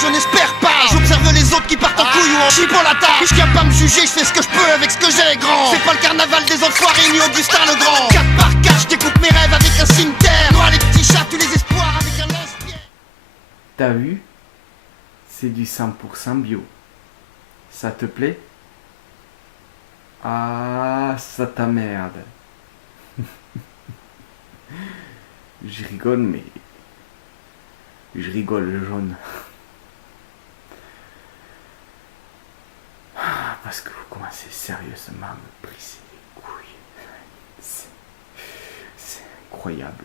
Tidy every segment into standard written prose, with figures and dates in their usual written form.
je n'espère pas. J'observe les autres qui partent en couille ou en chie pour la table. Je tiens pas à me juger, je fais ce que je peux avec ce que j'ai, grand. C'est pas le carnaval des enfoirés ni Augustin le Grand. 4 par 4, je découpe mes rêves avec un cimetière. Noie les petits chats, tu les espoirs avec un lance-pierre. T'as vu? C'est du 100% bio. Ça te plaît? Ah, ça t'emmerde. Je rigole, mais... Je rigole, le jaune. Parce que vous commencez sérieusement à me briser les couilles. C'est incroyable.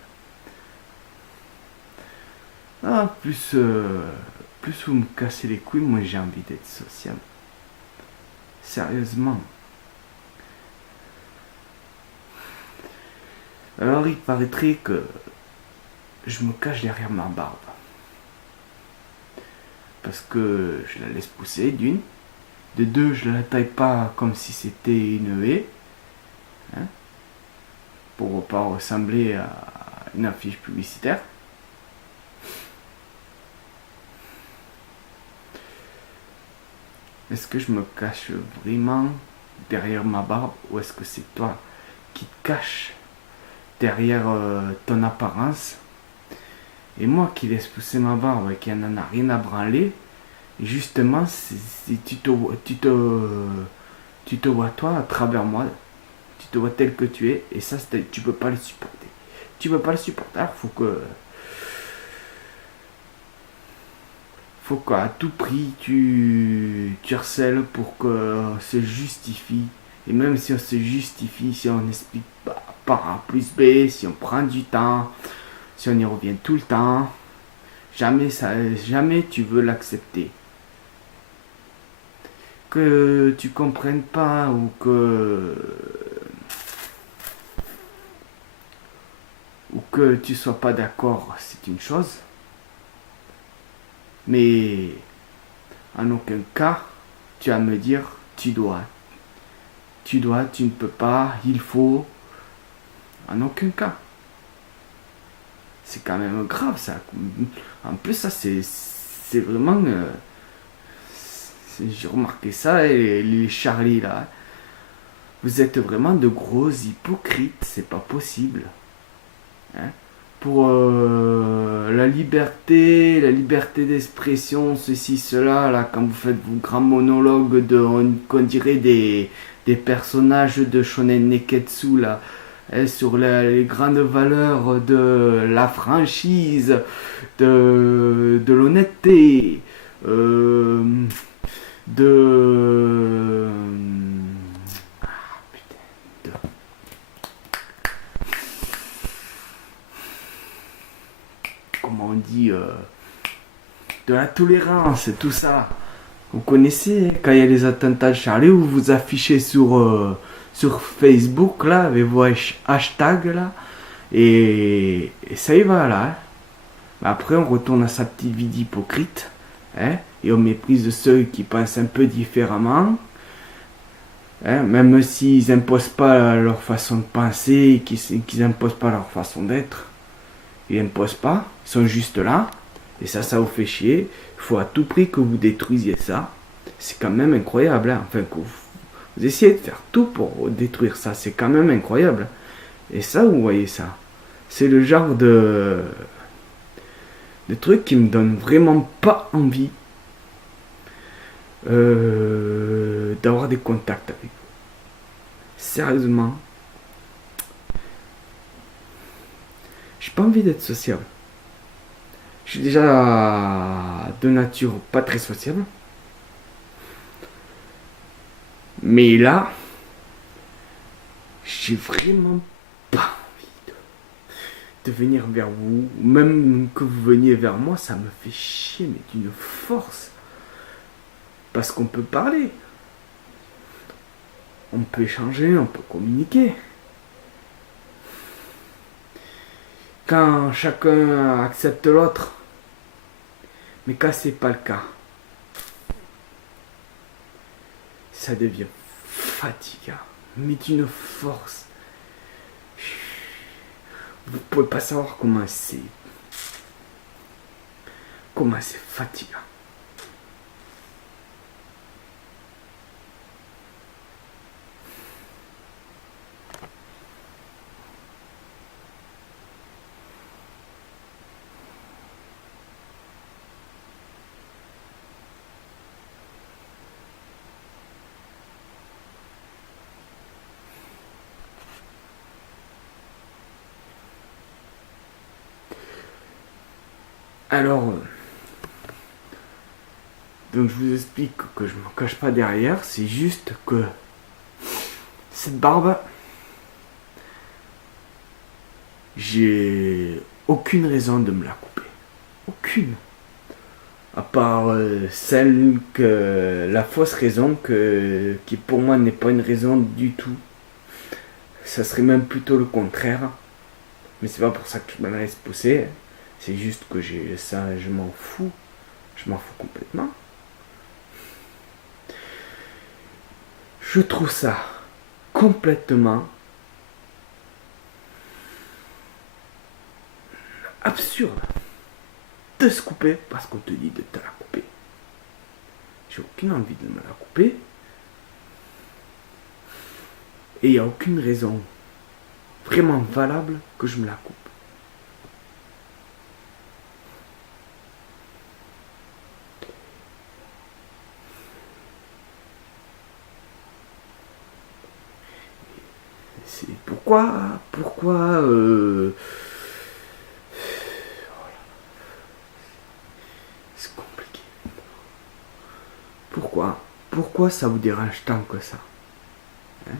Ah, plus vous me cassez les couilles, moi j'ai envie d'être social. Sérieusement. Alors il paraîtrait que je me cache derrière ma barbe. Parce que je la laisse pousser, d'une. De deux, je la taille pas comme si c'était une haie. Hein, pour pas ressembler à une affiche publicitaire. Est-ce que je me cache vraiment derrière ma barbe ou est-ce que c'est toi qui te caches derrière ton apparence et moi qui laisse pousser ma barbe et qui n'en a rien à branler et justement tu te vois toi à travers moi, tu te vois tel que tu es et ça tu peux pas le supporter. Tu peux pas le supporter, alors faut qu'à tout prix tu harcèles pour que se justifie. Et même si on se justifie, si on explique par A plus B, si on prend du temps, si on y revient tout le temps, jamais tu veux l'accepter. Que tu comprennes pas ou que tu sois pas d'accord, c'est une chose. Mais en aucun cas, tu vas me dire tu dois, tu ne peux pas, il faut. En aucun cas. C'est quand même grave ça. En plus ça c'est vraiment... j'ai remarqué ça et les Charlie là. Vous êtes vraiment de gros hypocrites, c'est pas possible. Hein? Pour la liberté d'expression, ceci, cela, là, quand vous faites vos grands monologues qu'on dirait des personnages de Shonen Neketsu, là, sur les grandes valeurs de la franchise, de l'honnêteté, comment on dit, de la tolérance et tout ça. Vous connaissez, quand il y a les attentats de Charlie, vous vous affichez sur Facebook, là, avec vos hashtags, là, et ça y va, là. Hein. Après, on retourne à sa petite vie d'hypocrite, hein, et on méprise ceux qui pensent un peu différemment, hein, même s'ils n'imposent pas leur façon de penser, qu'ils n'imposent pas leur façon d'être. Ils n'imposent pas, ils sont juste là, et ça vous fait chier. Il faut à tout prix que vous détruisiez ça. C'est quand même incroyable, hein. Enfin, que vous essayez de faire tout pour détruire ça, c'est quand même incroyable. Et ça, vous voyez ça, c'est le genre de truc qui me donne vraiment pas envie d'avoir des contacts avec vous. Sérieusement, j'ai pas envie d'être sociable. Je suis déjà de nature pas très sociable. Mais là, j'ai vraiment pas envie de venir vers vous. Même que vous veniez vers moi, ça me fait chier, mais d'une force. Parce qu'on peut parler. On peut échanger, on peut communiquer. Quand chacun accepte l'autre. Mais quand c'est pas le cas, ça devient fatigant, mais d'une force. Vous pouvez pas savoir comment c'est fatigant. Alors, donc je vous explique que je me cache pas derrière, c'est juste que cette barbe, j'ai aucune raison de me la couper. Aucune. À part celle que la fausse raison qui pour moi n'est pas une raison du tout. Ça serait même plutôt le contraire. Mais c'est pas pour ça que je me la laisse pousser. C'est juste que j'ai ça, je m'en fous. Je m'en fous complètement. Je trouve ça complètement absurde de se couper parce qu'on te dit de te la couper. J'ai aucune envie de me la couper. Et il n'y a aucune raison vraiment valable que je me la coupe. C'est pourquoi c'est compliqué. Pourquoi ça vous dérange tant que ça, hein?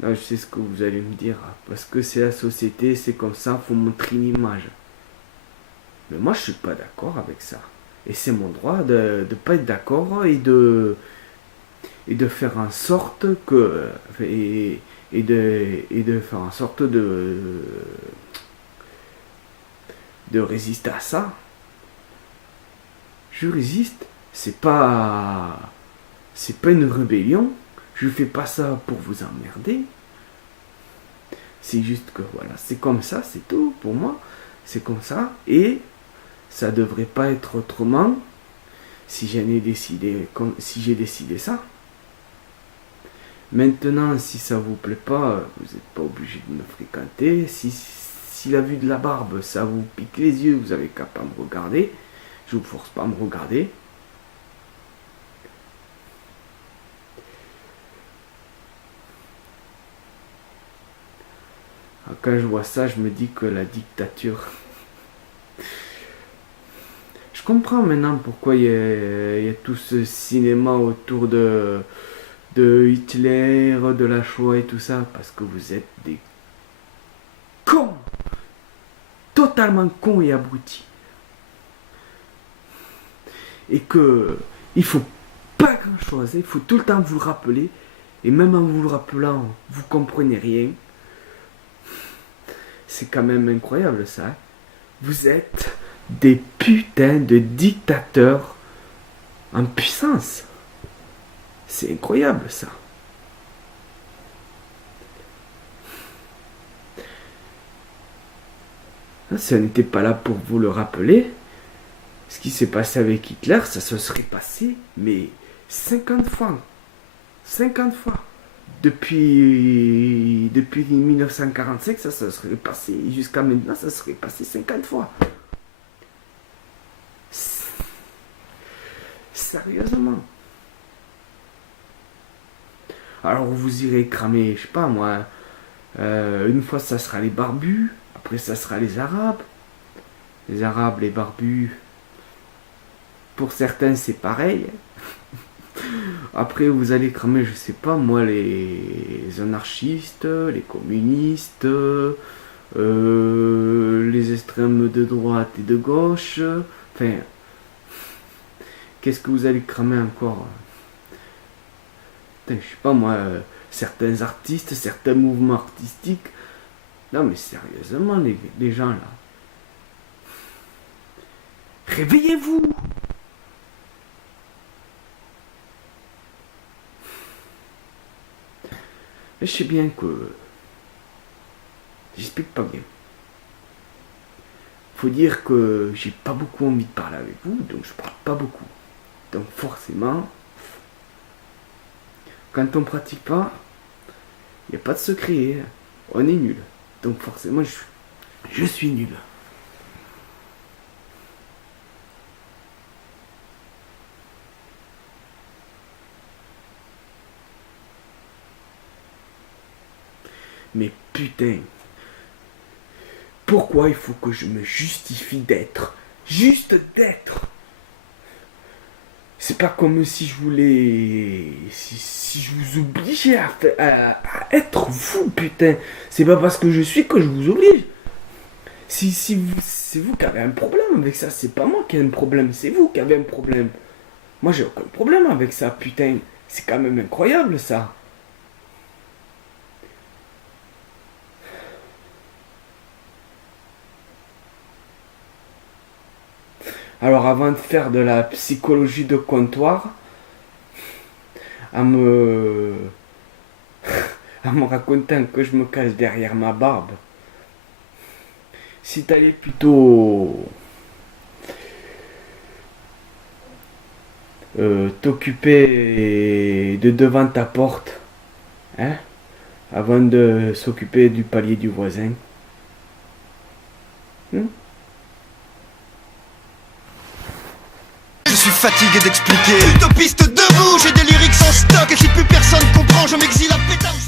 Non, je sais ce que vous allez me dire, parce que c'est la société, c'est comme ça, faut montrer une image. Mais moi, je suis pas d'accord avec ça. Et c'est mon droit de ne pas être d'accord et de faire en sorte que et de faire en sorte de résister à ça. Je résiste. C'est pas une rébellion. Je fais pas ça pour vous emmerder. C'est juste que voilà, c'est comme ça, c'est tout pour moi. C'est comme ça et ça devrait pas être autrement si si j'ai décidé ça. Maintenant, si ça vous plaît pas, vous n'êtes pas obligé de me fréquenter. Si la vue de la barbe, ça vous pique les yeux, vous avez qu'à pas me regarder. Je vous force pas à me regarder. Quand je vois ça, je me dis que la dictature... Je comprends maintenant pourquoi il y a tout ce cinéma autour de Hitler, de la Shoah et tout ça, parce que vous êtes des cons, totalement cons et abrutis. Et que il faut pas grand chose, il faut tout le temps vous le rappeler, et même en vous le rappelant, vous comprenez rien. C'est quand même incroyable ça, hein. Vous êtes des putains de dictateurs en puissance. C'est incroyable ça. Si on n'était pas là pour vous le rappeler, ce qui s'est passé avec Hitler, ça se serait passé, mais 50 fois. 50 fois. Depuis 1945, ça se serait passé. Jusqu'à maintenant, ça serait passé 50 fois. Sérieusement. Alors vous irez cramer, je sais pas moi, une fois ça sera les barbus, après ça sera les arabes. Les arabes, les barbus, pour certains c'est pareil. Après vous allez cramer, je sais pas moi, les anarchistes, les communistes, les extrêmes de droite et de gauche. Enfin, qu'est-ce que vous allez cramer encore? Putain, je sais pas moi, certains artistes, certains mouvements artistiques. Non mais sérieusement les gens là. Réveillez-vous! Je sais bien que j'explique pas bien. Faut dire que j'ai pas beaucoup envie de parler avec vous, donc je parle pas beaucoup. Donc forcément, quand on pratique pas, il n'y a pas de secret, hein. On est nul. Donc forcément, je suis nul. Mais putain, Pourquoi il faut que je me justifie d'être? Juste d'être. C'est pas comme si je voulais... Si je vous obligeais à être vous, putain. C'est pas parce que je suis que je vous oblige. Si vous, c'est vous qui avez un problème avec ça, c'est pas moi qui ai un problème, c'est vous qui avez un problème. Moi j'ai aucun problème avec ça, putain. C'est quand même incroyable ça. Alors avant de faire de la psychologie de comptoir, à me racontant que je me cache derrière ma barbe, si t'allais plutôt t'occuper de devant ta porte, hein, avant de s'occuper du palier du voisin. Je suis fatigué d'expliquer. Utopiste debout, j'ai des lyrics en stock. Et si plus personne comprend, je m'exile à pétard.